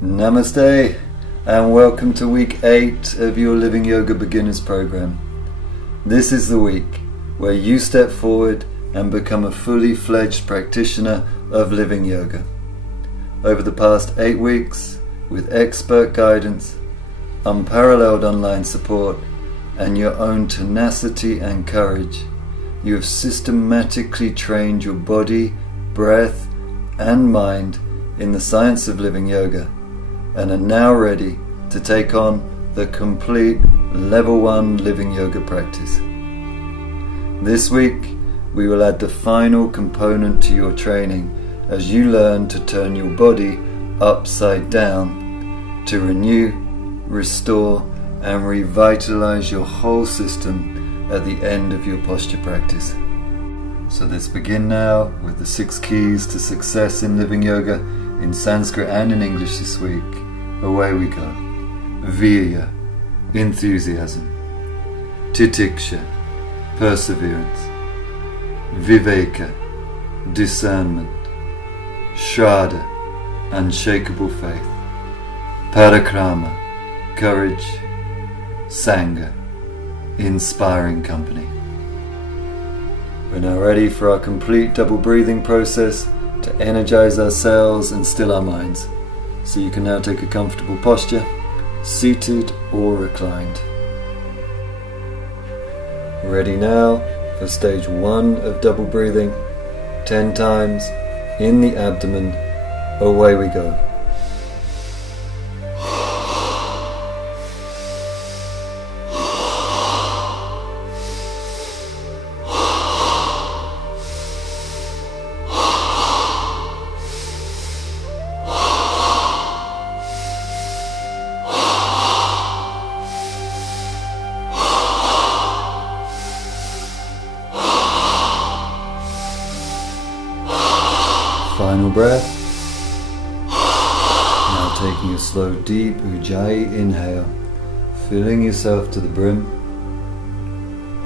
Namaste and welcome to week 8 of your Living Yoga Beginners program. This is the week where you step forward and become a fully fledged practitioner of Living Yoga. Over the past 8 weeks, with expert guidance, unparalleled online support, and your own tenacity and courage, you have systematically trained your body, breath, and mind in the science of Living Yoga, and are now ready to take on the complete Level 1 Living Yoga practice. This week, we will add the final component to your training as you learn to turn your body upside down to renew, restore, and revitalize your whole system at the end of your posture practice. So let's begin now with the 6 keys to success in Living Yoga in Sanskrit and in English this week. Away we go. Virya, enthusiasm. Titiksha, perseverance. Viveka, discernment. Shraddha, unshakable faith. Parakrama, courage. Sangha, inspiring company. We're now ready for our complete double breathing process to energize our cells and still our minds. So you can now take a comfortable posture, seated or reclined. Ready now for stage 1 of double breathing, 10 times in the abdomen. Away we go. Final breath. Now taking a slow, deep Ujjayi inhale, filling yourself to the brim.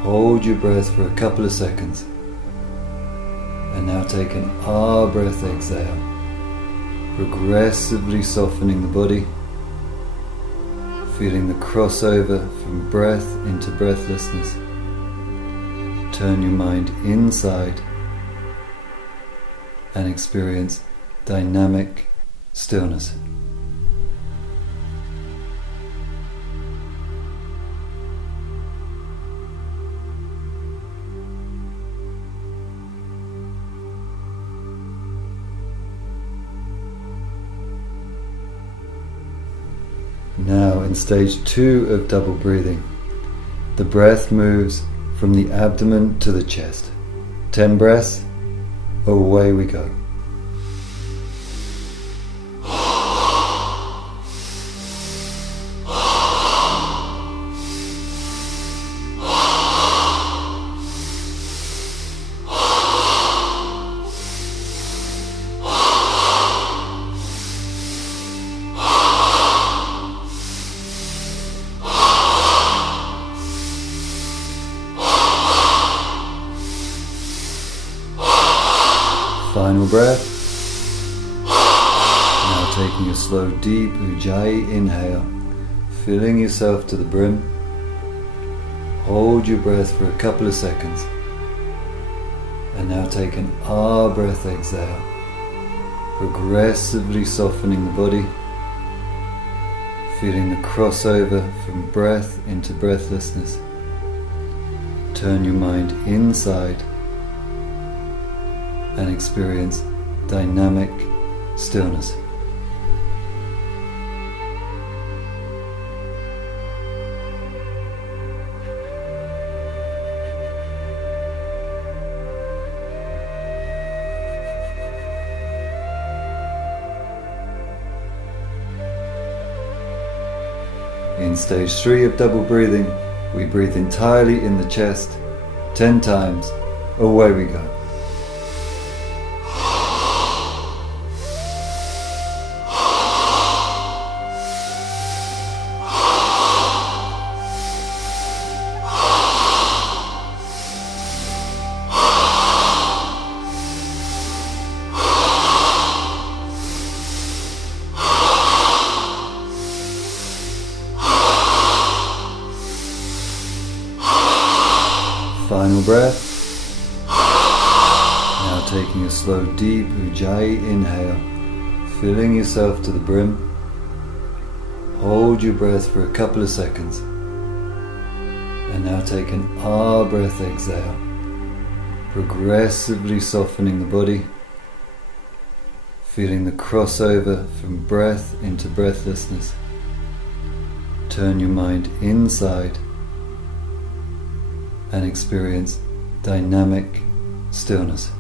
Hold your breath for a couple of seconds. And now take an Ah breath exhale, progressively softening the body, feeling the crossover from breath into breathlessness. Turn your mind inside and experience dynamic stillness. Now in stage 2 of double breathing, the breath moves from the abdomen to the chest. 10 breaths. Away we go. Final breath. Now taking a slow, deep Ujjayi inhale, filling yourself to the brim. Hold your breath for a couple of seconds. And now take an Ah breath exhale, progressively softening the body, feeling the crossover from breath into breathlessness. Turn your mind inside and experience dynamic stillness. In stage 3 of double breathing, we breathe entirely in the chest, 10 times. Away we go. Final breath. Now taking a slow deep Ujjayi inhale, filling yourself to the brim. Hold your breath for a couple of seconds. And now take an Ah breath exhale, progressively softening the body, feeling the crossover from breath into breathlessness. Turn your mind inside and experience dynamic stillness.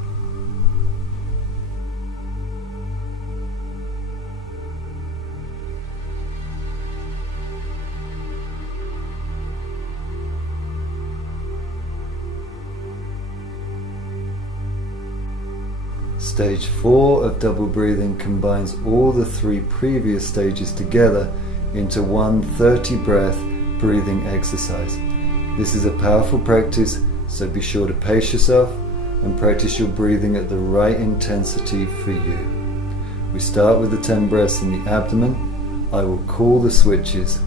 Stage 4 of double breathing combines all the 3 previous stages together into one 30-breath breathing exercise. This is a powerful practice, so be sure to pace yourself and practice your breathing at the right intensity for you. We start with the 10 breaths in the abdomen. I will call the switches.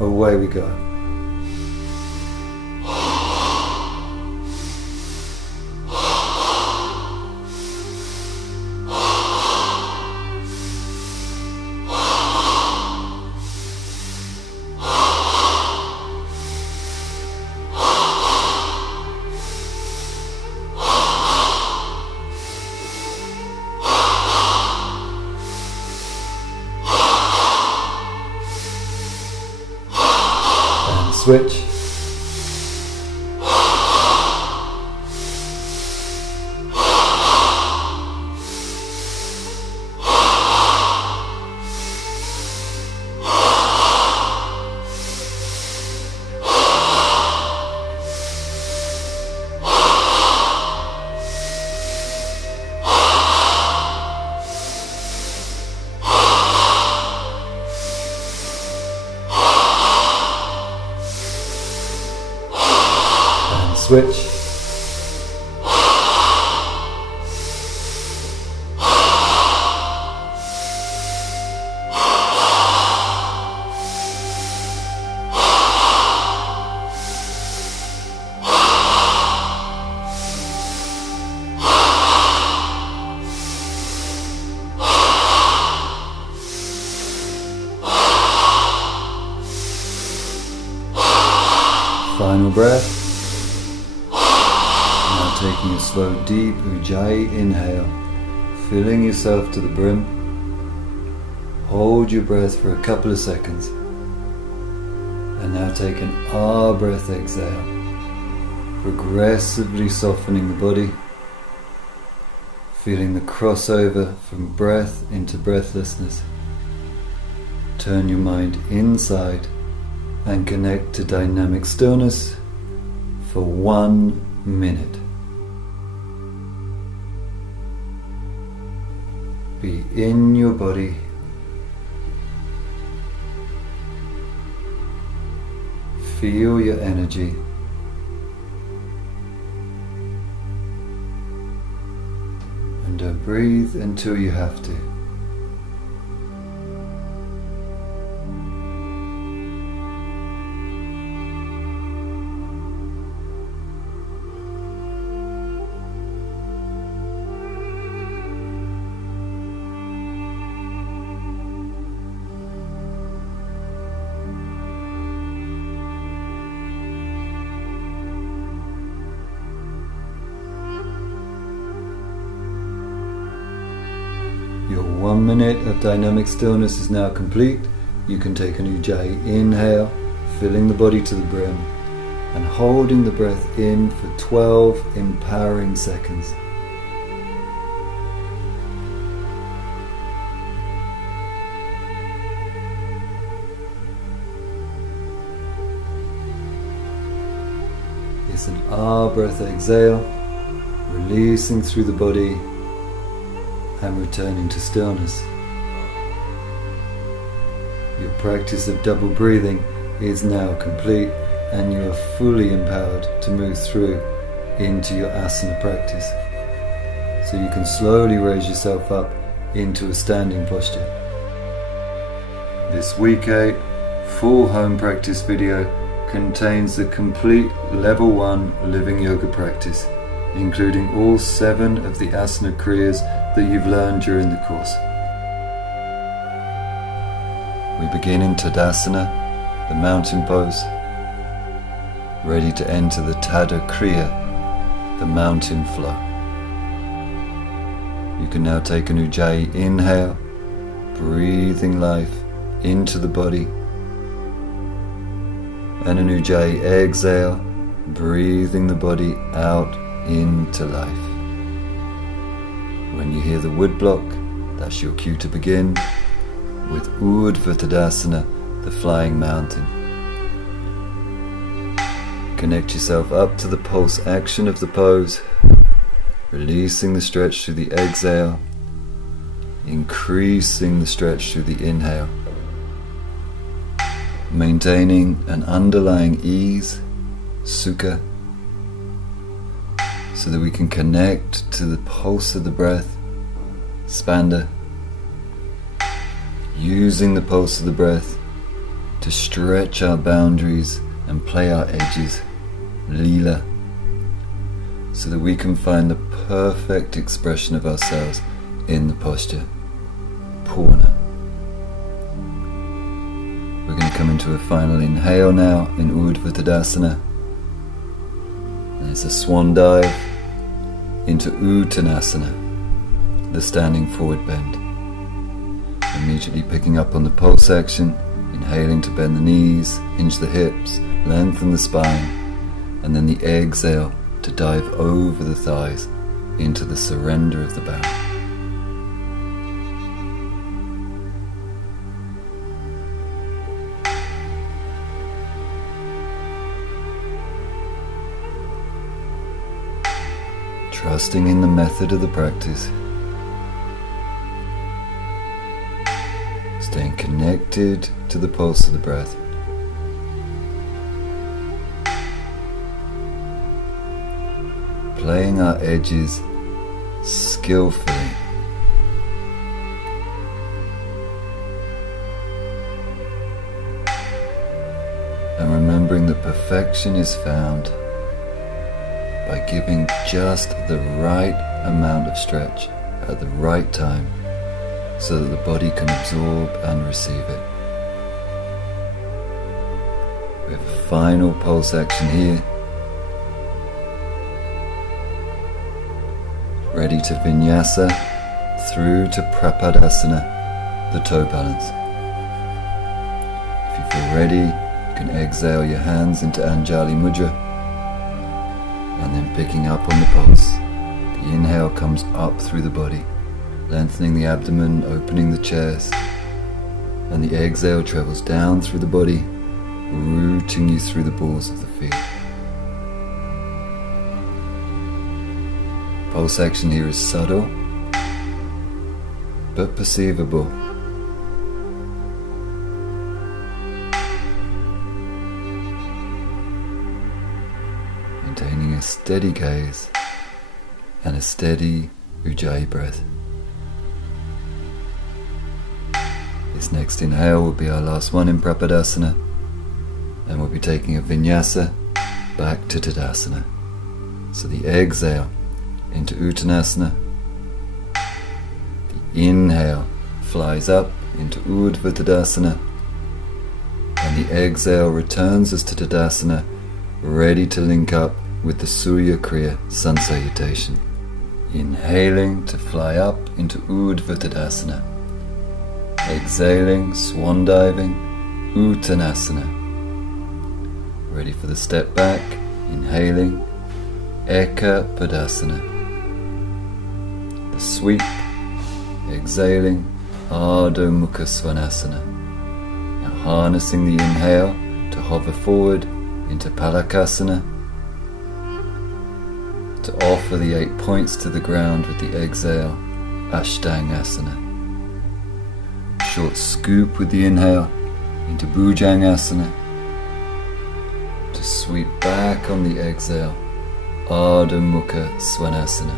Away we go. Switch. Switch. Final breath. Taking a slow deep Ujjayi inhale, filling yourself to the brim. Hold your breath for a couple of seconds. And now take an Ah breath exhale, progressively softening the body, feeling the crossover from breath into breathlessness. Turn your mind inside and connect to dynamic stillness for 1 minute. Be in your body, feel your energy, and don't breathe until you have to. Your 1 minute of dynamic stillness is now complete. You can take an Ujjayi inhale, filling the body to the brim, and holding the breath in for 12 empowering seconds. It's an Ah breath exhale, releasing through the body and returning to stillness. Your practice of double breathing is now complete and you are fully empowered to move through into your asana practice. So you can slowly raise yourself up into a standing posture. This week 8 full home practice video contains the complete Level 1 Living Yoga practice, including all 7 of the asana kriyas that you've learned during the course. We begin in Tadasana, the mountain pose, ready to enter the Tada Kriya, the mountain flow. You can now take an Ujjayi inhale, breathing life into the body, and an Ujjayi exhale, breathing the body out into life. When you hear the wood block, that's your cue to begin with Urdhva Tadasana, the flying mountain. Connect yourself up to the pulse action of the pose, releasing the stretch through the exhale, increasing the stretch through the inhale, maintaining an underlying ease, sukha, so that we can connect to the pulse of the breath, spanda, using the pulse of the breath to stretch our boundaries and play our edges, lila, so that we can find the perfect expression of ourselves in the posture, purna. We're going to come into a final inhale now in Urdhva Tadasana. There's a swan dive into Uttanasana, the standing forward bend. Immediately picking up on the pulse action, inhaling to bend the knees, hinge the hips, lengthen the spine, and then the exhale to dive over the thighs into the surrender of the bow. Trusting in the method of the practice, staying connected to the pulse of the breath. Playing our edges skillfully. And remembering that perfection is found by giving just the right amount of stretch at the right time, so that the body can absorb and receive it. We have a final pulse action here, ready to vinyasa through to Prapadasana, the toe balance. If you feel ready, you can exhale your hands into Anjali Mudra, and then picking up on the pulse. The inhale comes up through the body, lengthening the abdomen, opening the chest, and the exhale travels down through the body, rooting you through the balls of the feet. Pulse action here is subtle, but perceivable. Maintaining a steady gaze and a steady Ujjayi breath. This next inhale will be our last one in Prapadasana, and we'll be taking a vinyasa back to Tadasana. So the exhale into Uttanasana, the inhale flies up into Urdhva Tadasana, and the exhale returns us to Tadasana, ready to link up with the Surya Kriya sun salutation. Inhaling to fly up into Urdhva Tadasana. Exhaling, swan diving, Uttanasana. Ready for the step back, inhaling, Eka Padasana. The sweep, exhaling, Ardha Mukha Svanasana. Now harnessing the inhale to hover forward into Palakasana, to offer the 8 points to the ground with the exhale, Ashtangasana. Short scoop with the inhale into Bhujangasana, to sweep back on the exhale, Ardha Mukha Svanasana.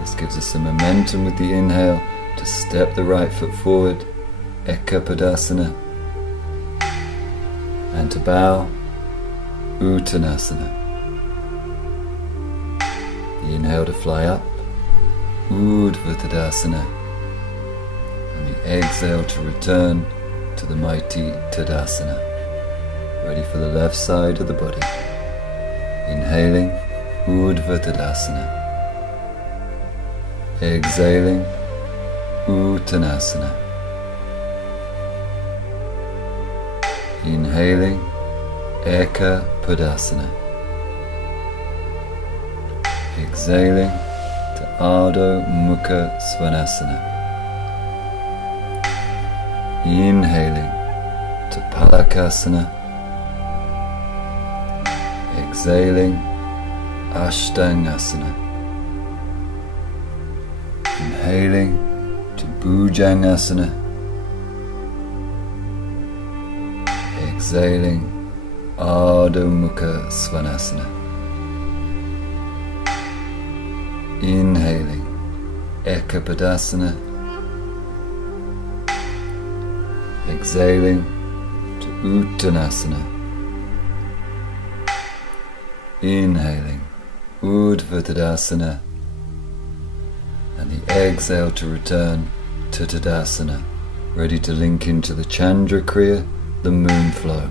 This gives us some momentum with the inhale to step the right foot forward, Eka Padasana, and to bow Uttanasana. The inhale to fly up, Urdhva Tadasana, and the exhale to return to the mighty Tadasana. Ready for the left side of the body. Inhaling, Urdhva Tadasana. Exhaling, Uttanasana. Inhaling, Eka Padasana. Exhaling to Ardha Mukha Svanasana. Inhaling to Palakasana. Exhaling, Ashtangasana. Inhaling to Bhujangasana. Exhaling, Ardha Mukha Svanasana. Inhaling, Ekapadasana. Exhaling to Uttanasana. Inhaling, Urdhva Tadasana. And the exhale to return to Tadasana, ready to link into the Chandra Kriya, the moon flow,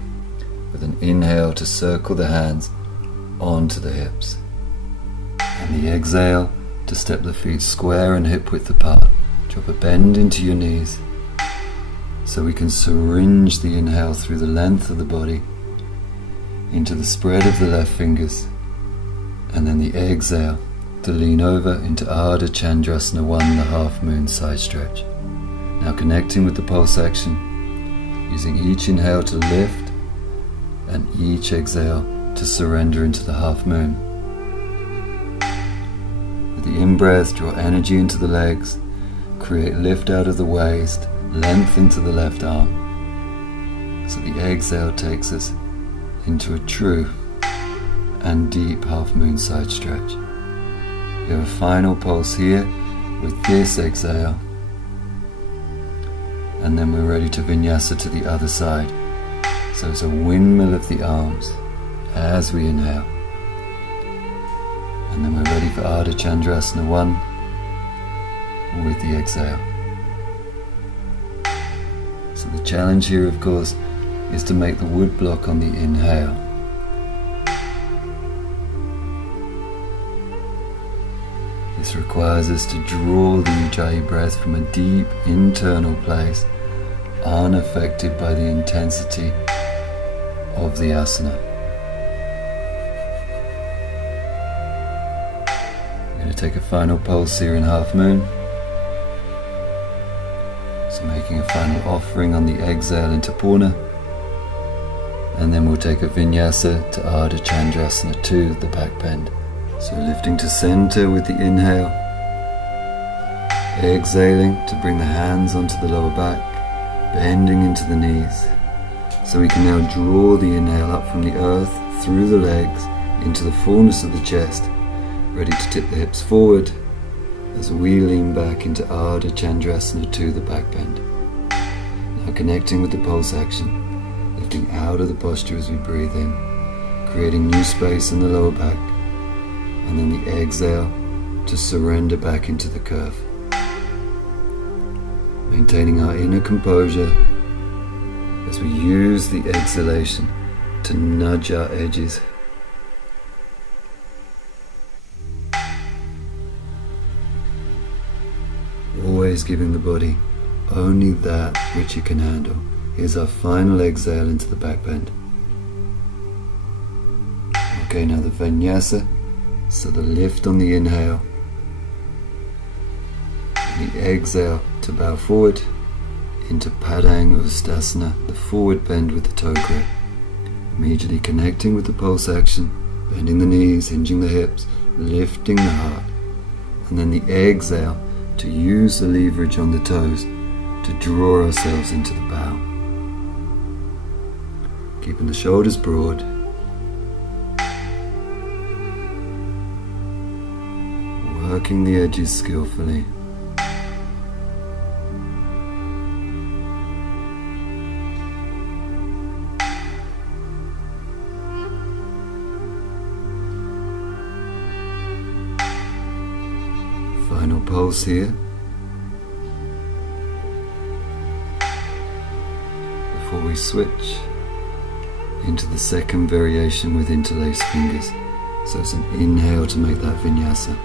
with an inhale to circle the hands onto the hips. And the exhale to step the feet square and hip width apart. Drop a bend into your knees so we can syringe the inhale through the length of the body into the spread of the left fingers, and then the exhale to lean over into Ardha Chandrasana 1, the half moon side stretch. Now connecting with the pulse action, using each inhale to lift and each exhale to surrender into the half moon. With the in-breath, draw energy into the legs, create lift out of the waist, length into the left arm. So the exhale takes us into a true and deep half moon side stretch. We have a final pulse here with this exhale, and then we're ready to vinyasa to the other side. So it's a windmill of the arms as we inhale, and then we're ready for Ardha Chandrasana 1 with the exhale. So the challenge here, of course, is to make the wood block on the inhale. This requires us to draw the Ujjayi breath from a deep internal place, unaffected by the intensity of the asana. We're going to take a final pulse here in half moon. So making a final offering on the exhale into Purna. And then we'll take a vinyasa to Ardha Chandrasana 2, the back bend. So lifting to center with the inhale, exhaling to bring the hands onto the lower back, bending into the knees. So we can now draw the inhale up from the earth, through the legs, into the fullness of the chest, ready to tip the hips forward as we lean back into Ardha Chandrasana 2, the back bend. Now connecting with the pulse action, lifting out of the posture as we breathe in, creating new space in the lower back, and then the exhale to surrender back into the curve. Maintaining our inner composure as we use the exhalation to nudge our edges. Always giving the body only that which it can handle. Here's our final exhale into the back bend. Okay, now the vinyasa. So the lift on the inhale, and the exhale to bow forward into Padang Ustasana, the forward bend with the toe grip. Immediately connecting with the pulse action, bending the knees, hinging the hips, lifting the heart, and then the exhale to use the leverage on the toes to draw ourselves into the bow. Keeping the shoulders broad. Working the edges skillfully. pulse here before we switch into the second variation with interlaced fingers. So it's an inhale to make that vinyasa.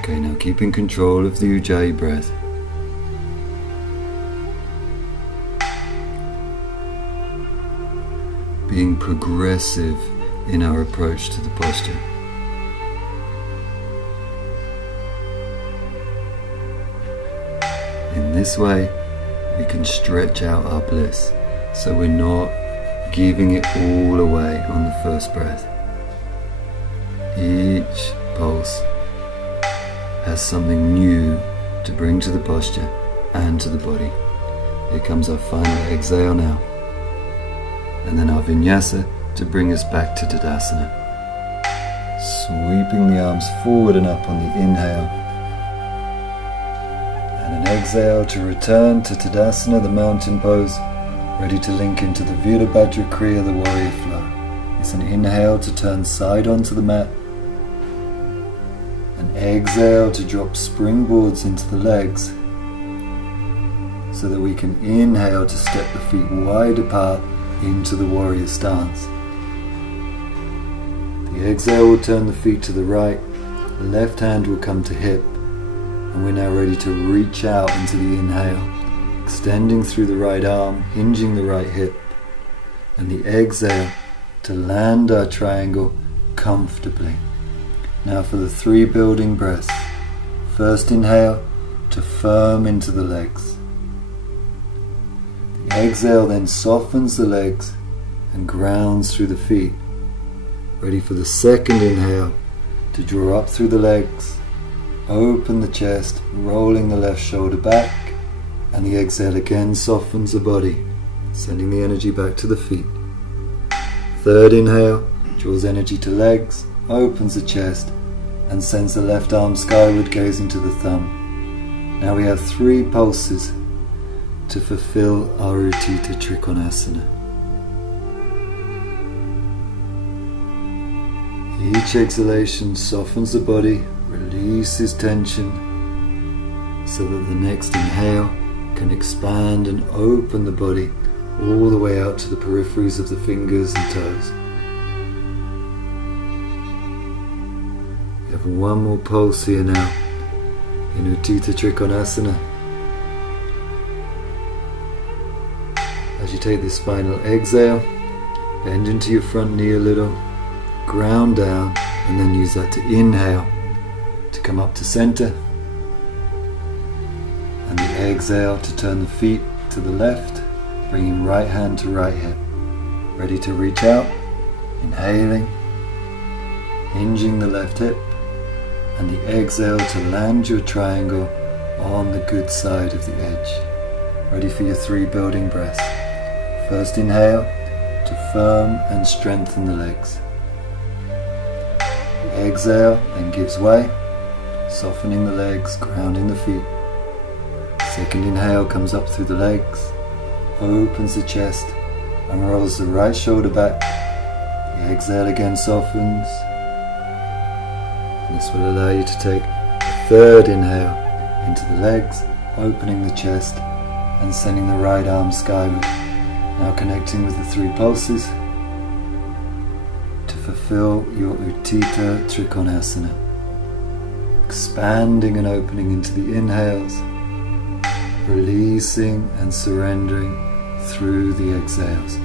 Okay, now keeping control of the Ujjayi breath. Being progressive in our approach to the posture. In this way, we can stretch out our bliss, so we're not giving it all away on the first breath. Each pulse has something new to bring to the posture and to the body. Here comes our final exhale now, and then our vinyasa to bring us back to Tadasana. Sweeping the arms forward and up on the inhale, and an exhale to return to Tadasana, the mountain pose, ready to link into the Virabhadra Kriya, the warrior flow. It's an inhale to turn side onto the mat, an exhale to drop springboards into the legs, so that we can inhale to step the feet wide apart into the warrior stance. The exhale will turn the feet to the right, the left hand will come to hip, and we're now ready to reach out into the inhale, extending through the right arm, hinging the right hip, and the exhale to land our triangle comfortably. Now for the 3 building breaths. First inhale to firm into the legs. The exhale then softens the legs and grounds through the feet. Ready for the second inhale to draw up through the legs, open the chest, rolling the left shoulder back, and the exhale again softens the body, sending the energy back to the feet. Third inhale draws energy to legs, opens the chest, and sends the left arm skyward, gazing to the thumb. Now we have 3 pulses to fulfill our Utthita Trikonasana. Each exhalation softens the body, releases tension, so that the next inhale can expand and open the body all the way out to the peripheries of the fingers and toes. We have 1 more pulse here now in Utthita Trikonasana. As you take this final exhale, bend into your front knee a little, ground down, and then use that to inhale to come up to center, and the exhale to turn the feet to the left, bringing right hand to right hip, ready to reach out, inhaling, hinging the left hip, and the exhale to land your triangle on the good side of the edge. Ready for your 3 building breaths. First inhale to firm and strengthen the legs. The exhale then gives way, softening the legs, grounding the feet. Second inhale comes up through the legs, opens the chest, and rolls the right shoulder back. The exhale again softens. And this will allow you to take a third inhale into the legs, opening the chest, and sending the right arm skyward. Now connecting with the 3 pulses to fulfill your Utthita Trikonasana. Expanding and opening into the inhales, releasing and surrendering through the exhales.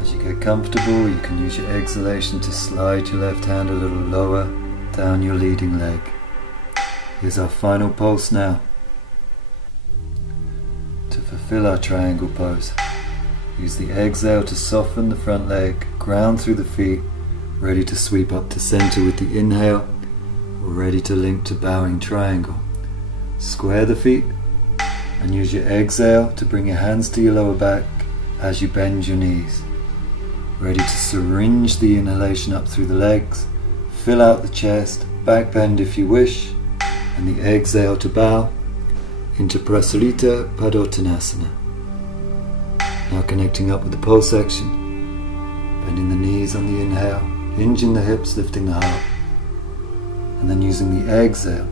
As you get comfortable, you can use your exhalation to slide your left hand a little lower down your leading leg. Here's our final pulse now. To fulfill our triangle pose, use the exhale to soften the front leg, ground through the feet, ready to sweep up to center with the inhale, or ready to link to bowing triangle. Square the feet and use your exhale to bring your hands to your lower back as you bend your knees. Ready to syringe the inhalation up through the legs, fill out the chest, back bend if you wish, and the exhale to bow into Prasarita Padottanasana. Now connecting up with the pulse action, bending the knees on the inhale, hinging the hips, lifting the heart, and then using the exhale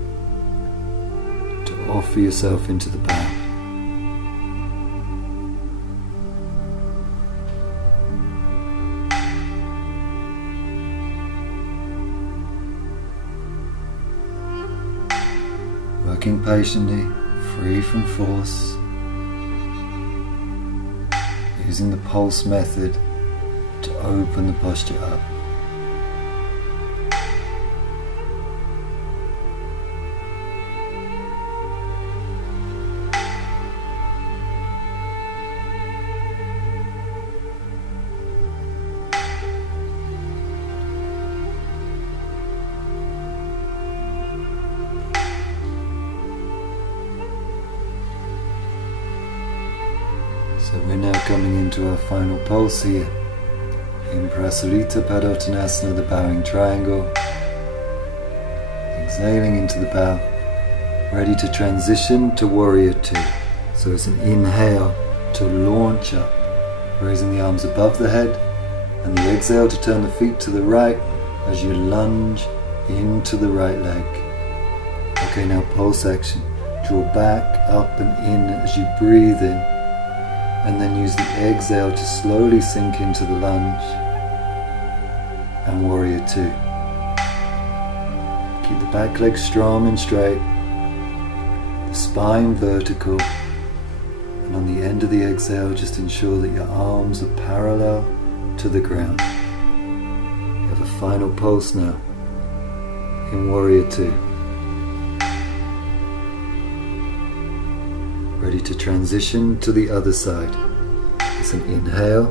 to offer yourself into the bow. Working patiently, free from force, using the pulse method to open the posture up. So we're now coming into our final pulse here in Prasarita Padottanasana, the bowing triangle. Exhaling into the bow, ready to transition to Warrior Two. So it's an inhale to launch up, raising the arms above the head, and the exhale to turn the feet to the right as you lunge into the right leg. Okay, now pulse action. Draw back, up and in as you breathe in, and then use the exhale to slowly sink into the lunge and Warrior Two. Keep the back leg strong and straight, the spine vertical, and on the end of the exhale just ensure that your arms are parallel to the ground. You have a final pulse now in Warrior Two. Ready to transition to the other side. It's an inhale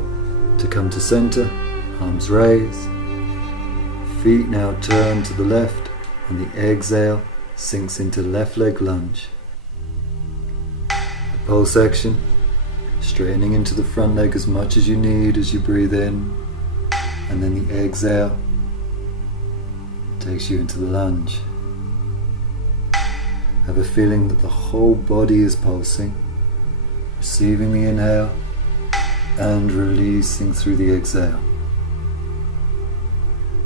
to come to center, arms raised, feet now turn to the left, and the exhale sinks into left leg lunge. The pulse action, straightening into the front leg as much as you need as you breathe in, and then the exhale takes you into the lunge. Have a feeling that the whole body is pulsing, receiving the inhale and releasing through the exhale.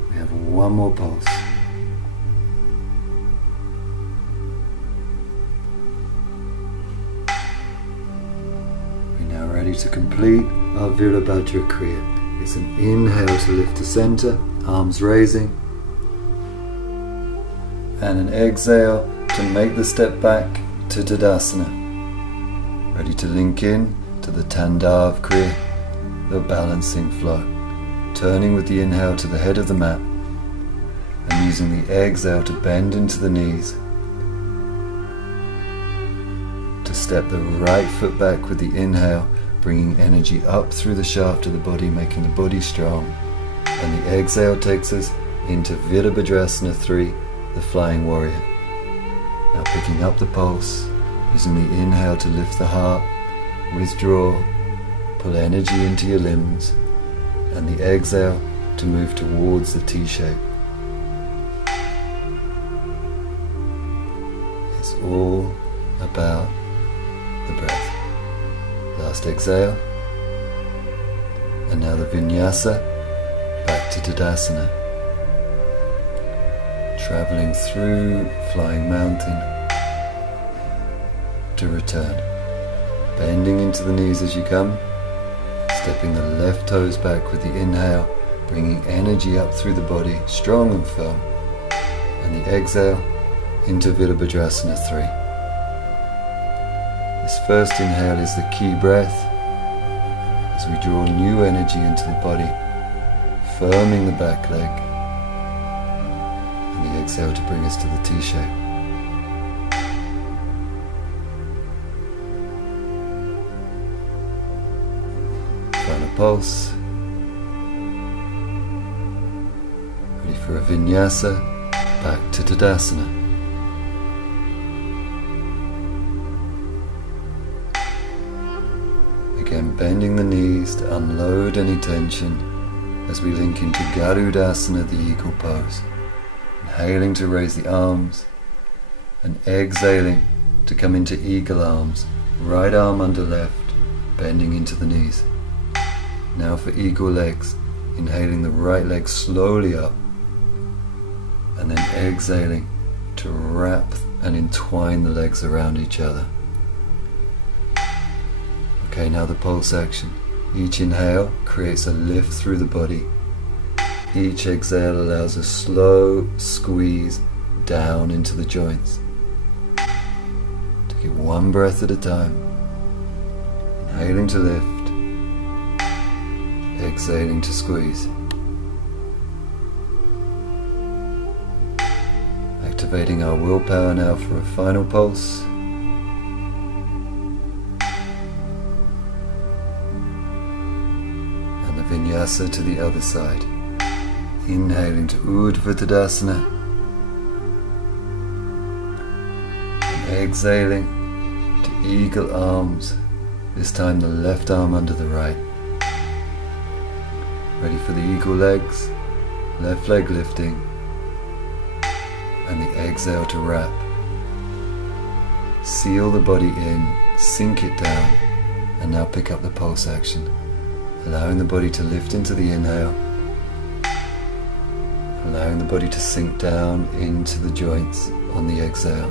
We have one more pulse. We're now ready to complete our Virabhadra Kriya. It's an inhale to lift to center, arms raising, and an exhale to make the step back to Tadasana. Ready to link in to the Tandav Kriya, the balancing flow. Turning with the inhale to the head of the mat and using the exhale to bend into the knees. To step the right foot back with the inhale, bringing energy up through the shaft of the body, making the body strong. And the exhale takes us into Virabhadrasana 3, the Flying Warrior. Now picking up the pulse, using the inhale to lift the heart, withdraw, pull energy into your limbs, and the exhale to move towards the T-shape. It's all about the breath. Last exhale, and now the Vinyasa, back to Tadasana. Traveling through Flying Mountain to return. Bending into the knees as you come, stepping the left toes back with the inhale, bringing energy up through the body, strong and firm, and the exhale into Virabhadrasana 3. This first inhale is the key breath as we draw new energy into the body, firming the back leg, and the exhale to bring us to the T-shape. Final pulse. Ready for a Vinyasa, back to Tadasana. Again, bending the knees to unload any tension as we link into Garudasana, the eagle pose. Inhaling to raise the arms and exhaling to come into eagle arms, right arm under left, bending into the knees. Now for eagle legs, inhaling the right leg slowly up, and then exhaling to wrap and entwine the legs around each other. Okay, now the pulse action. Each inhale creates a lift through the body. Each exhale allows a slow squeeze down into the joints. Take it one breath at a time. Inhaling to lift, exhaling to squeeze. Activating our willpower now for a final pulse. And the vinyasa to the other side. Inhaling to Urdhva Tadasana. And exhaling to eagle arms. This time the left arm under the right. Ready for the eagle legs. Left leg lifting. And the exhale to wrap. Seal the body in, sink it down, and now pick up the pulse action. Allowing the body to lift into the inhale. Allowing the body to sink down into the joints on the exhale.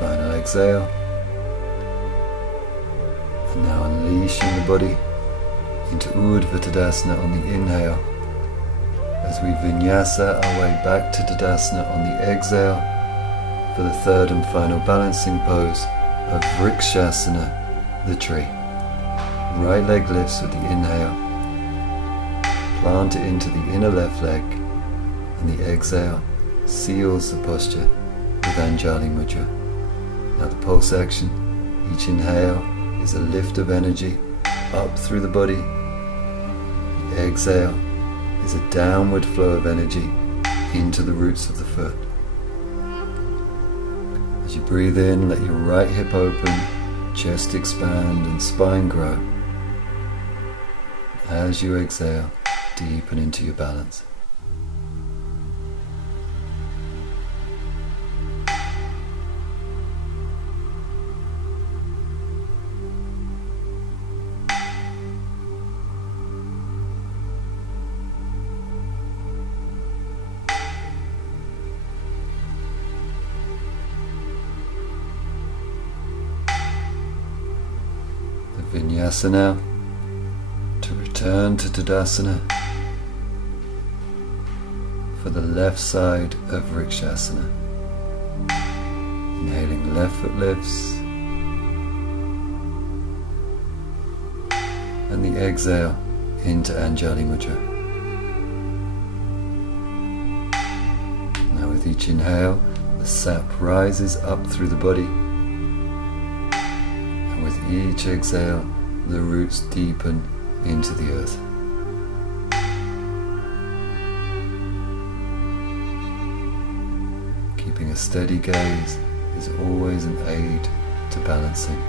Final exhale. And now unleashing the body into Urdhva Tadasana on the inhale, as we vinyasa our way back to Tadasana on the exhale for the third and final balancing pose of Vrikshasana, the tree. Right leg lifts with the inhale, plant it into the inner left leg, and the exhale seals the posture with Anjali Mudra. Now the pulse action, each inhale is a lift of energy up through the body. The exhale is a downward flow of energy into the roots of the foot. As you breathe in, let your right hip open, chest expand and spine grow. As you exhale, deepen into your balance. Vinyasa now, to return to Tadasana for the left side of Vrikshasana. Inhaling, left foot lifts, and the exhale into Anjali Mudra. Now with each inhale, the sap rises up through the body. With each exhale, the roots deepen into the earth. Keeping a steady gaze is always an aid to balancing.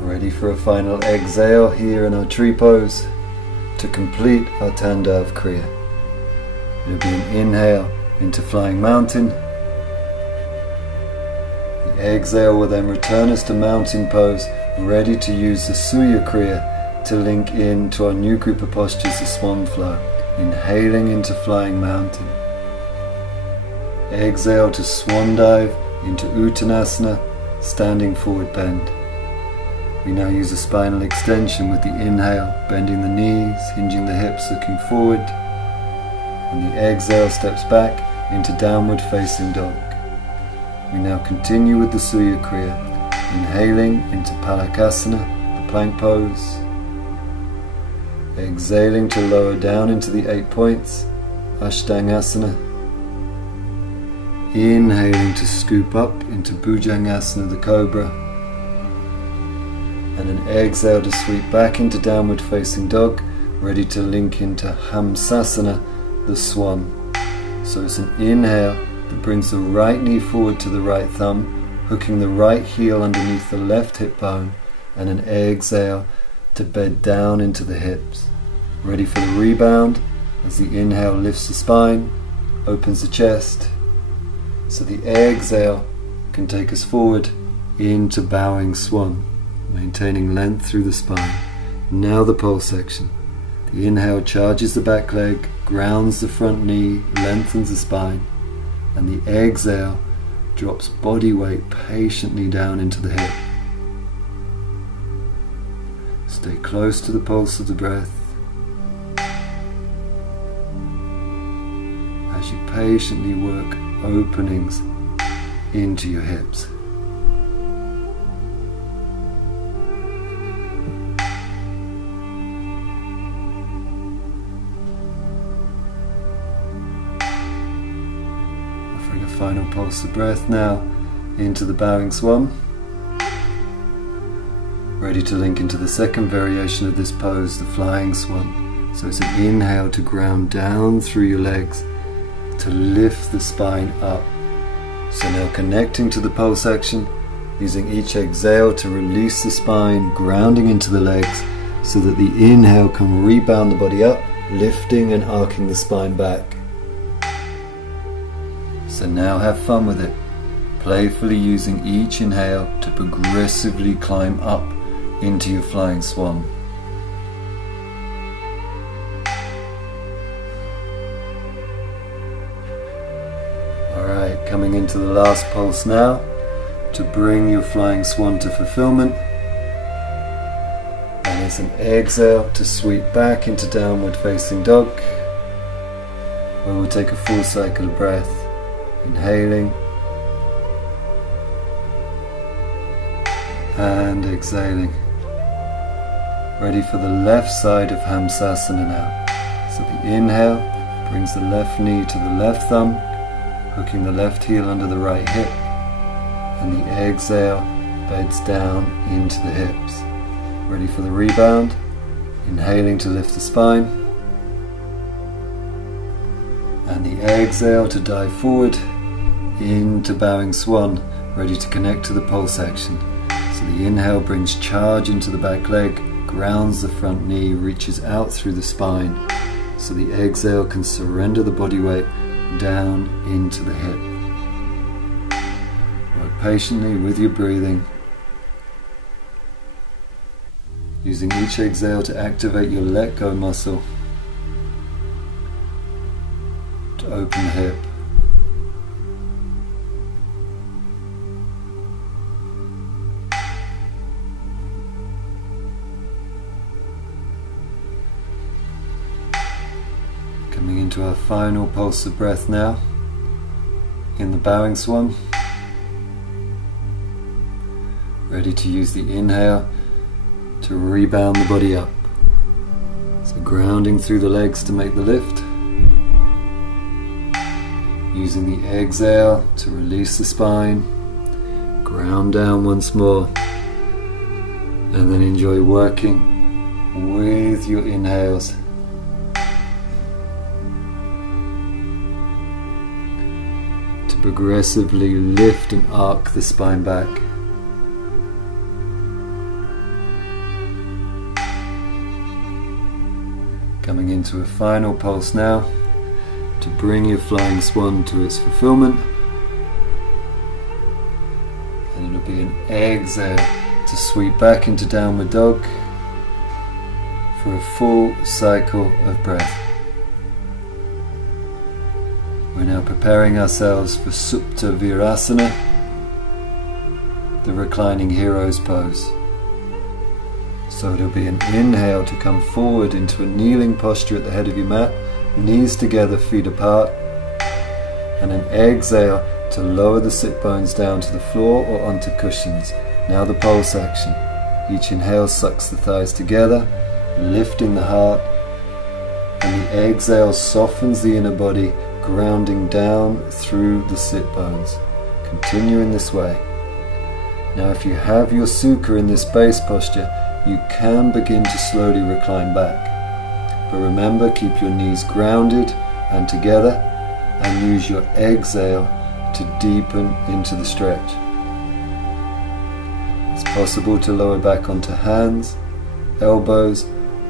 Ready for a final exhale here in our tree pose to complete our Tandav Kriya. It'll be an inhale into Flying Mountain. The exhale will then return us to Mountain Pose, ready to use the Surya Kriya to link in to our new group of postures, the Swan Flow. Inhaling into Flying Mountain. Exhale to Swan Dive into Uttanasana, standing forward bend. We now use a spinal extension with the inhale, bending the knees, hinging the hips, looking forward. And the exhale steps back into downward facing dog. We now continue with the Surya Kriya, inhaling into Palakasana, the plank pose. Exhaling to lower down into the 8 points, Ashtangasana. inhaling to scoop up into Bhujangasana, the Cobra, and an exhale to sweep back into Downward Facing Dog, ready to link into Hamsasana, the Swan. So it's an inhale that brings the right knee forward to the right thumb, hooking the right heel underneath the left hip bone, and an exhale to bed down into the hips. Ready for the rebound as the inhale lifts the spine, opens the chest, so the exhale can take us forward into Bowing Swan, maintaining length through the spine. Now the pulse section. The inhale charges the back leg, grounds the front knee, lengthens the spine, and the exhale drops body weight patiently down into the hip. Stay close to the pulse of the breath as you patiently work openings into your hips. Offering a final pulse of breath now into the Bowing Swan. Ready to link into the second variation of this pose, the Flying Swan. So it's an inhale to ground down through your legs, to lift the spine up. So now connecting to the pulse action, using each exhale to release the spine, grounding into the legs, so that the inhale can rebound the body up, lifting and arcing the spine back. So now have fun with it, playfully using each inhale to progressively climb up into your Flying Swan. Alright, coming into the last pulse now to bring your Flying Swan to fulfillment. And it's an exhale to sweep back into Downward Facing Dog, where we'll take a full cycle of breath, inhaling and exhaling. Ready for the left side of Hamsasana now. So the inhale brings the left knee to the left thumb, hooking the left heel under the right hip, and the exhale beds down into the hips. Ready for the rebound, inhaling to lift the spine, and the exhale to dive forward into Bowing Swan, ready to connect to the pulse action. So the inhale brings charge into the back leg, grounds the front knee, reaches out through the spine, so the exhale can surrender the body weight down into the hip. Work patiently with your breathing, using each exhale to activate your let go muscle, to open the hip. Coming into our final pulse of breath now in the Bowing Swan. Ready to use the inhale to rebound the body up. So grounding through the legs to make the lift. Using the exhale to release the spine. Ground down once more. And then enjoy working with your inhales. Progressively lift and arc the spine back. Coming into a final pulse now to bring your Flying Swan to its fulfillment. And it'll be an exhale to sweep back into Downward Dog for a full cycle of breath. We're now preparing ourselves for Supta Virasana, the reclining hero's pose. So it'll be an inhale to come forward into a kneeling posture at the head of your mat, knees together, feet apart, and an exhale to lower the sit bones down to the floor or onto cushions. Now the pulse action. Each inhale sucks the thighs together, lifting the heart, and the exhale softens the inner body, grounding down through the sit bones. Continue in this way. Now if you have your sukha in this base posture, you can begin to slowly recline back. But remember, keep your knees grounded and together, and use your exhale to deepen into the stretch. It's possible to lower back onto hands, elbows,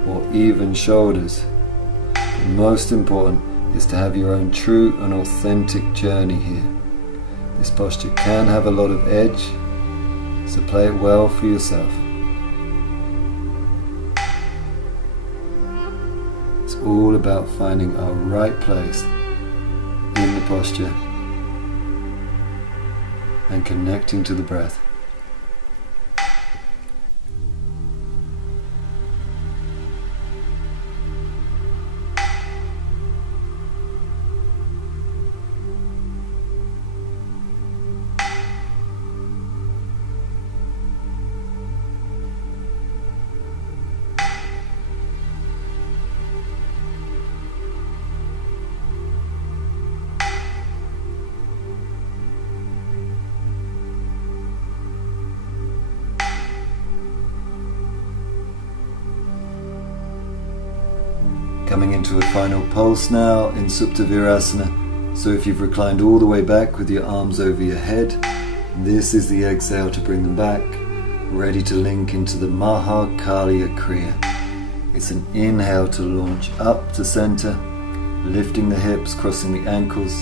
or even shoulders. But most important is to have your own true and authentic journey here. This posture can have a lot of edge, so play it well for yourself. It's all about finding our right place in the posture and connecting to the breath. Coming into a final pulse now in Supta Virasana. So if you've reclined all the way back with your arms over your head, this is the exhale to bring them back, ready to link into the Mahakalya Kriya. It's an inhale to launch up to center, lifting the hips, crossing the ankles,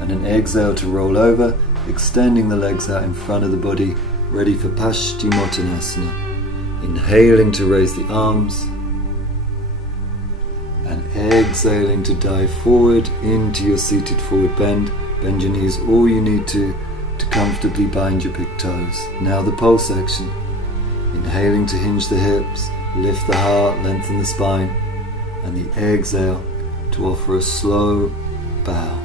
and an exhale to roll over, extending the legs out in front of the body, ready for Paschimottanasana. Inhaling to raise the arms, and exhaling to dive forward into your seated forward bend. Bend your knees all you need to comfortably bind your big toes. Now the pulse action. Inhaling to hinge the hips, lift the heart, lengthen the spine, and the exhale to offer a slow bow.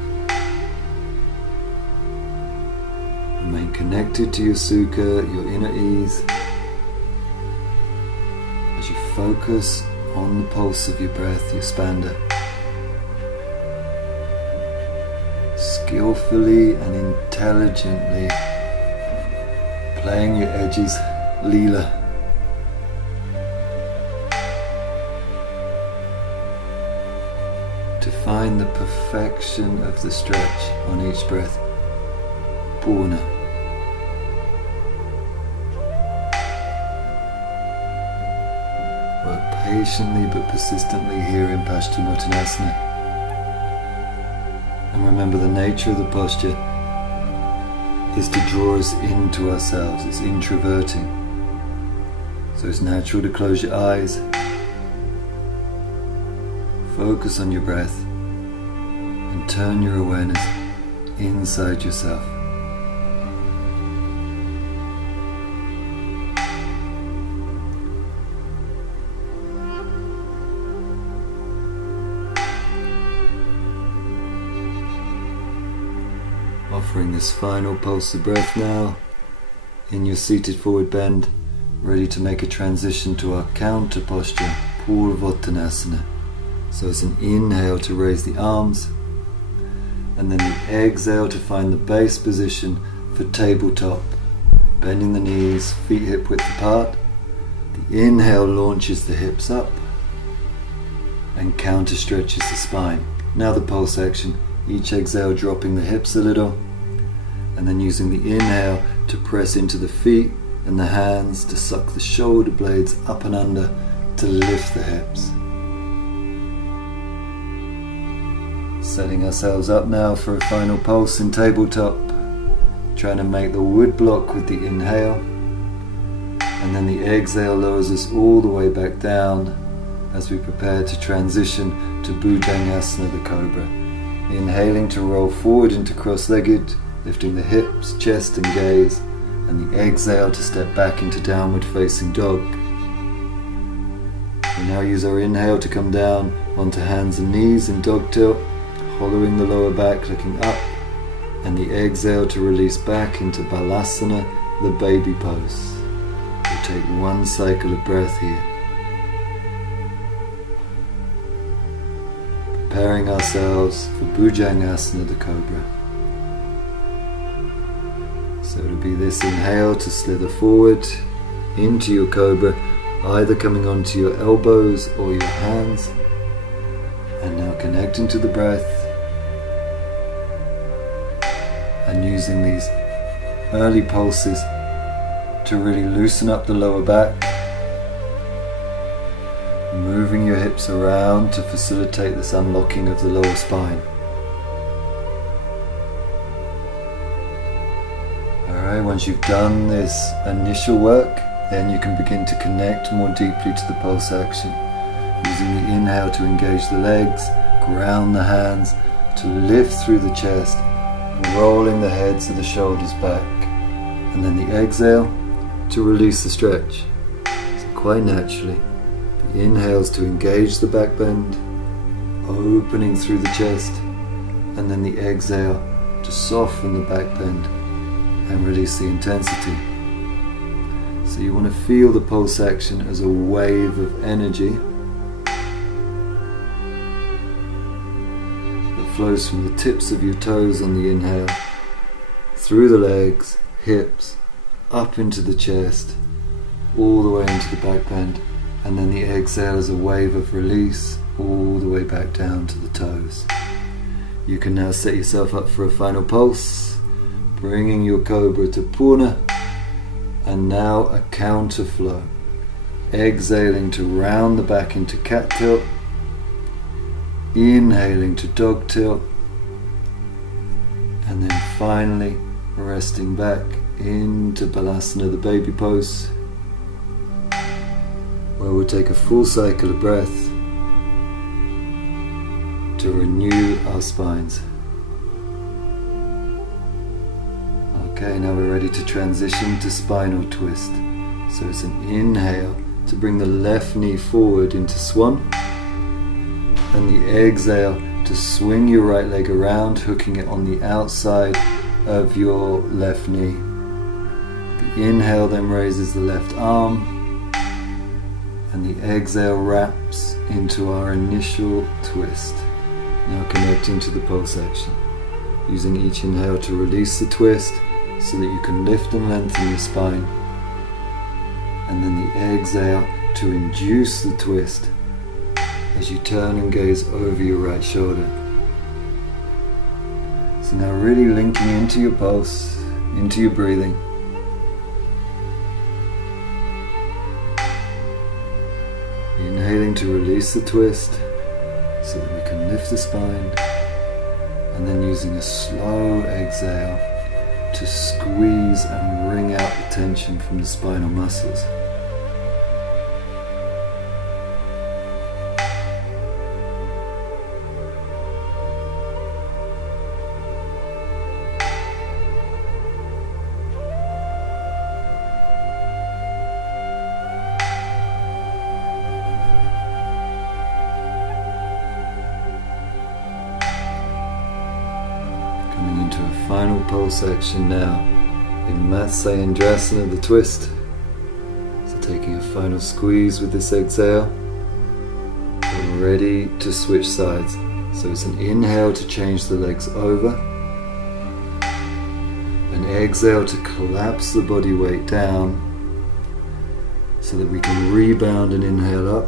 Remain connected to your sukha, your inner ease, as you focus on the pulse of your breath, your spanda. Skillfully and intelligently playing your edges, Leela. To find the perfection of the stretch on each breath, Purna. Patiently but persistently here in Paschimottanasana. And remember, the nature of the posture is to draw us into ourselves. It's introverting. So it's natural to close your eyes, focus on your breath, and turn your awareness inside yourself. Offering this final pulse of breath now in your seated forward bend, ready to make a transition to our counter posture, Purvottanasana. So it's an inhale to raise the arms, and then the exhale to find the base position for tabletop, bending the knees, feet hip width apart. The inhale launches the hips up and counter stretches the spine. Now the pulse action, each exhale dropping the hips a little, and then using the inhale to press into the feet and the hands to suck the shoulder blades up and under to lift the hips. Setting ourselves up now for a final pulse in tabletop, trying to make the wood block with the inhale, and then the exhale lowers us all the way back down as we prepare to transition to Bhujangasana, the Cobra. Inhaling to roll forward into cross-legged, lifting the hips, chest and gaze, and the exhale to step back into downward facing dog. We now use our inhale to come down onto hands and knees in dog tilt, hollowing the lower back, looking up, and the exhale to release back into Balasana, the baby pose. We'll take one cycle of breath here. preparing ourselves for Bhujangasana, the Cobra. So it'll be this inhale to slither forward into your Cobra, either coming onto your elbows or your hands. And now connecting to the breath and using these early pulses to really loosen up the lower back, moving your hips around to facilitate this unlocking of the lower spine. Alright, once you've done this initial work, then you can begin to connect more deeply to the pulse action, using the inhale to engage the legs, ground the hands, to lift through the chest, rolling the heads of the shoulders back, and then the exhale to release the stretch. So quite naturally, the inhales to engage the back bend, opening through the chest, and then the exhale to soften the back bend and release the intensity. So you want to feel the pulse action as a wave of energy that flows from the tips of your toes on the inhale, through the legs, hips, up into the chest, all the way into the back bend, and then the exhale is a wave of release all the way back down to the toes. You can now set yourself up for a final pulse, bringing your Cobra to Purna, and now a counter flow, exhaling to round the back into cat tilt, inhaling to dog tilt, and then finally resting back into Balasana, the baby pose, where we'll take a full cycle of breath to renew our spines. Okay, now we're ready to transition to spinal twist. So it's an inhale to bring the left knee forward into swan, and the exhale to swing your right leg around, hooking it on the outside of your left knee. The inhale then raises the left arm, and the exhale wraps into our initial twist. Now connecting to the pulse action, using each inhale to release the twist so that you can lift and lengthen your spine, and then the exhale to induce the twist as you turn and gaze over your right shoulder. So now really linking into your pulse, into your breathing. Inhaling to release the twist so that we can lift the spine, and then using a slow exhale to squeeze and wring out the tension from the spinal muscles. Coming into a final pulse action now in Matsyendrasana, the twist. So taking a final squeeze with this exhale, we're ready to switch sides. So it's an inhale to change the legs over, an exhale to collapse the body weight down so that we can rebound and inhale up,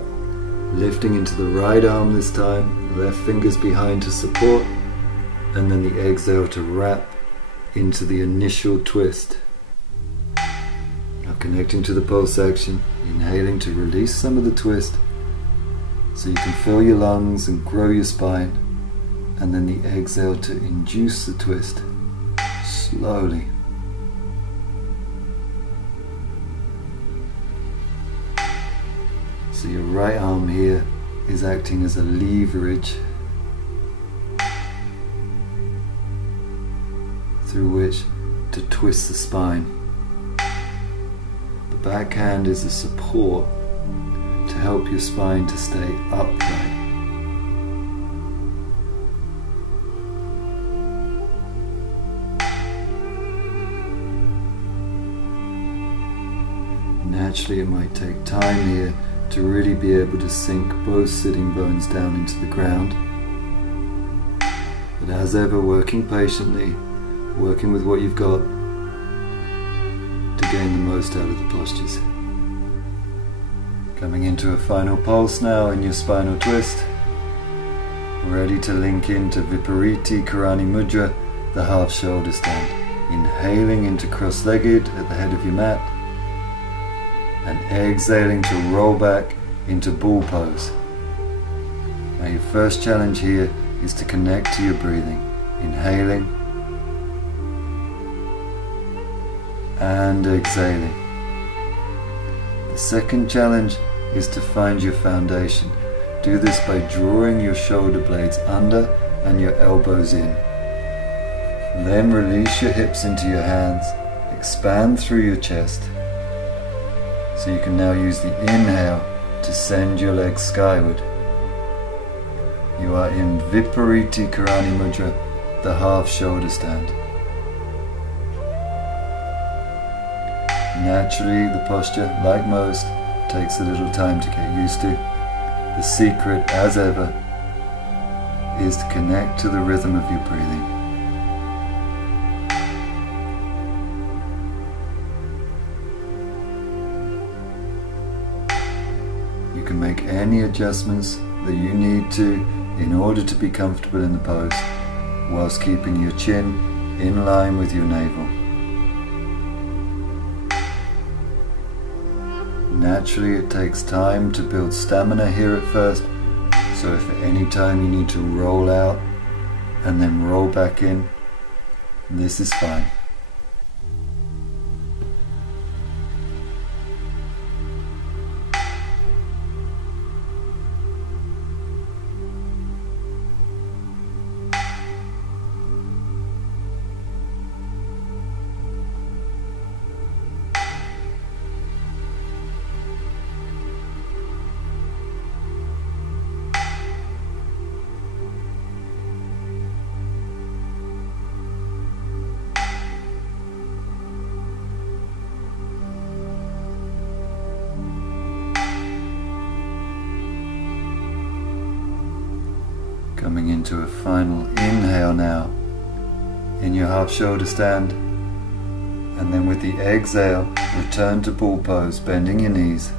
lifting into the right arm this time, left fingers behind to support, and then the exhale to wrap into the initial twist. Now connecting to the pulse action, inhaling to release some of the twist so you can fill your lungs and grow your spine, and then the exhale to induce the twist slowly. So your right arm here is acting as a leverage through which to twist the spine. The back hand is a support to help your spine to stay upright. Naturally, it might take time here to really be able to sink both sitting bones down into the ground. but as ever working patiently, working with what you've got to gain the most out of the postures. Coming into a final pulse now in your spinal twist, ready to link into Vipariti Karani Mudra, the half shoulder stand. Inhaling into cross-legged at the head of your mat, and exhaling to roll back into bull pose. Now your first challenge here is to connect to your breathing, inhaling and exhaling. The second challenge is to find your foundation. Do this by drawing your shoulder blades under and your elbows in. Then release your hips into your hands, expand through your chest. So you can now use the inhale to send your legs skyward. You are in Vipariti Karani Mudra, the half shoulder stand. Naturally, the posture, like most, takes a little time to get used to. The secret, as ever, is to connect to the rhythm of your breathing. You can make any adjustments that you need to in order to be comfortable in the pose, whilst keeping your chin in line with your navel. Naturally, it takes time to build stamina here at first, so if at any time you need to roll out and then roll back in, this is fine. Coming into a final inhale now in your half shoulder stand, and then with the exhale return to bull pose, bending your knees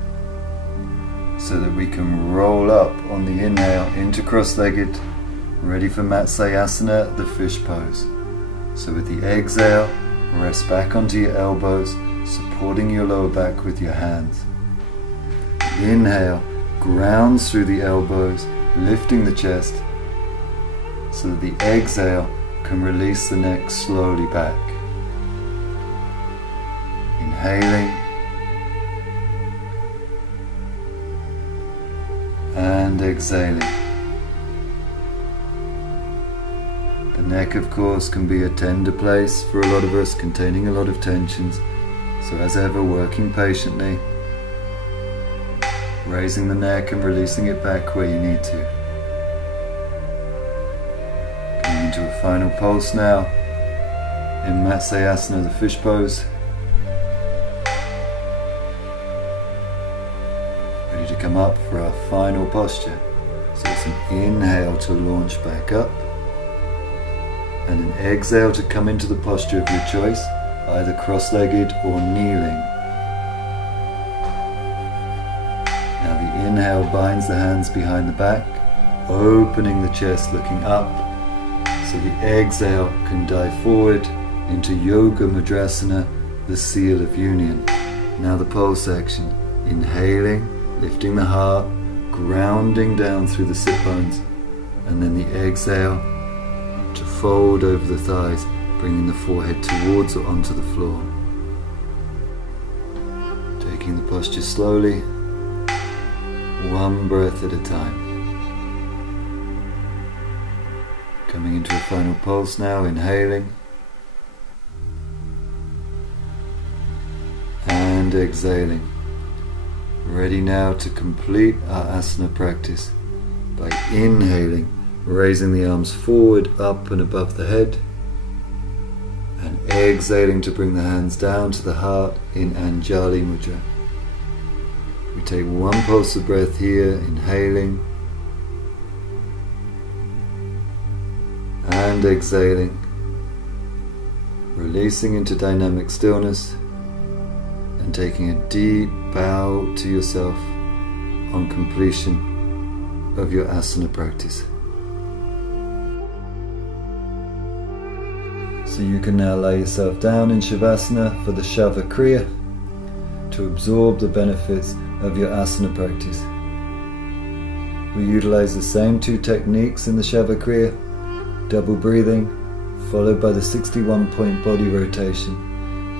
so that we can roll up on the inhale into cross-legged, ready for Matsayasana, the fish pose. So with the exhale, rest back onto your elbows, supporting your lower back with your hands. The inhale grounds through the elbows, lifting the chest, so that the exhale can release the neck slowly back. Inhaling and exhaling. The neck, of course, can be a tender place for a lot of us, containing a lot of tensions. So as ever, working patiently, raising the neck and releasing it back where you need to. Into a final pulse now in Matsayasana, the fish pose. Ready to come up for our final posture. So it's an inhale to launch back up, and an exhale to come into the posture of your choice, either cross-legged or kneeling. Now the inhale binds the hands behind the back, opening the chest, looking up. So the exhale can dive forward into Yoga Mudrasana, the seal of union. Now the pulse action. Inhaling, lifting the heart, grounding down through the sit bones, and then the exhale to fold over the thighs, bringing the forehead towards or onto the floor. Taking the posture slowly, one breath at a time. Coming into a final pulse now, inhaling and exhaling. Ready now to complete our asana practice by inhaling, raising the arms forward, up and above the head, and exhaling to bring the hands down to the heart in Anjali Mudra. We take one pulse of breath here, inhaling and exhaling, releasing into dynamic stillness and taking a deep bow to yourself on completion of your asana practice. So you can now lay yourself down in Shavasana for the Shava Kriya to absorb the benefits of your asana practice. We utilize the same two techniques in the Shava Kriya, double breathing followed by the 61-point body rotation,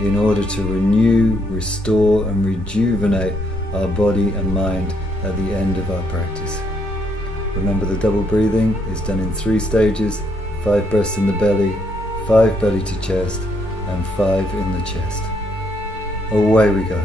in order to renew, restore and rejuvenate our body and mind at the end of our practice. Remember, the double breathing is done in 3 stages, 5 breaths in the belly, 5 belly to chest and 5 in the chest. Away we go.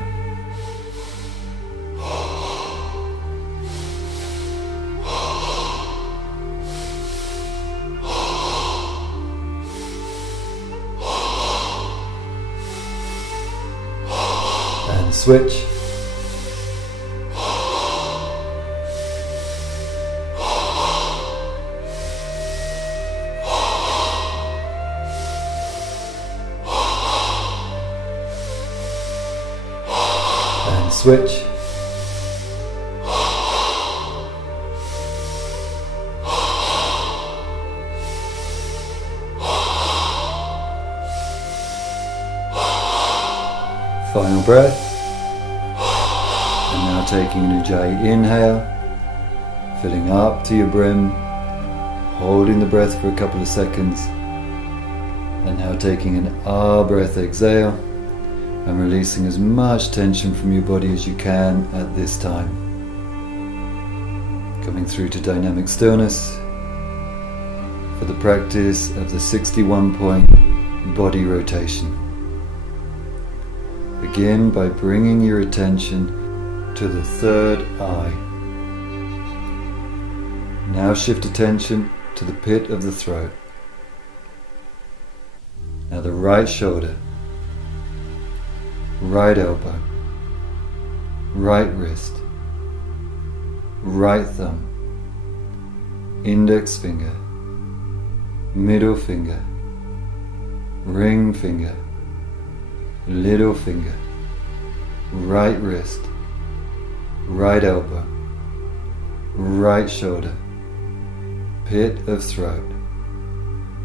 And switch. And switch. Final breath. And now taking an Ujjayi inhale, filling up to your brim, holding the breath for a couple of seconds, and now taking an Ah breath, exhale, and releasing as much tension from your body as you can at this time. Coming through to dynamic stillness for the practice of the 61-point body rotation. Begin by bringing your attention to the third eye. Now shift attention to the pit of the throat. Now the right shoulder, right elbow, right wrist, right thumb, index finger, middle finger, ring finger, little finger, right wrist, right elbow, right shoulder, pit of throat.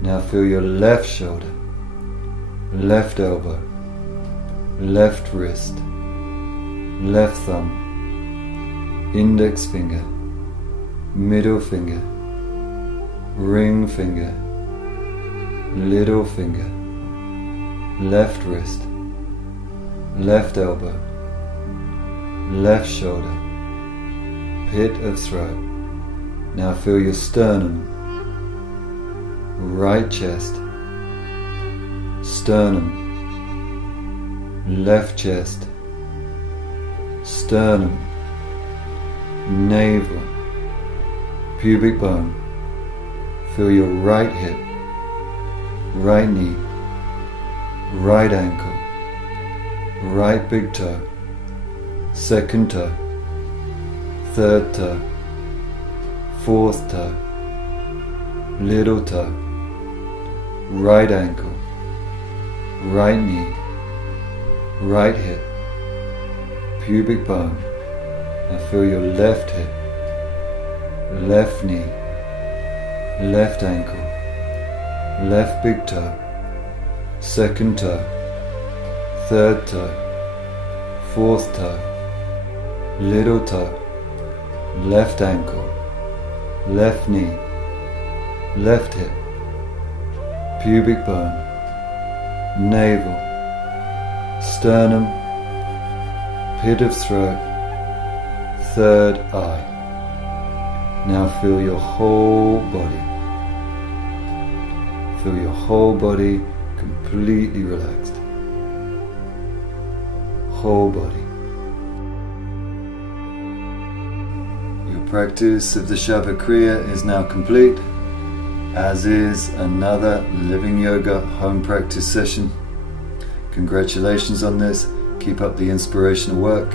Now feel your left shoulder, left elbow, left wrist, left thumb, index finger, middle finger, ring finger, little finger, left wrist, left elbow, left shoulder, pit of throat. Now feel your sternum, right chest, sternum, left chest, sternum, navel, pubic bone. Feel your right hip, right knee, right ankle, right big toe, second toe, third toe, fourth toe, little toe, right ankle, right knee, right hip, pubic bone. Now feel your left hip, left knee, left ankle, left big toe, second toe, third toe, fourth toe, little toe, left ankle, left knee, left hip, pubic bone, navel, sternum, pit of throat, third eye. Now feel your whole body. Feel your whole body completely relaxed. Whole body. Your practice of the Shava Kriya is now complete, as is another Living Yoga home practice session. Congratulations on this. Keep up the inspirational work.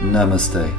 Namaste.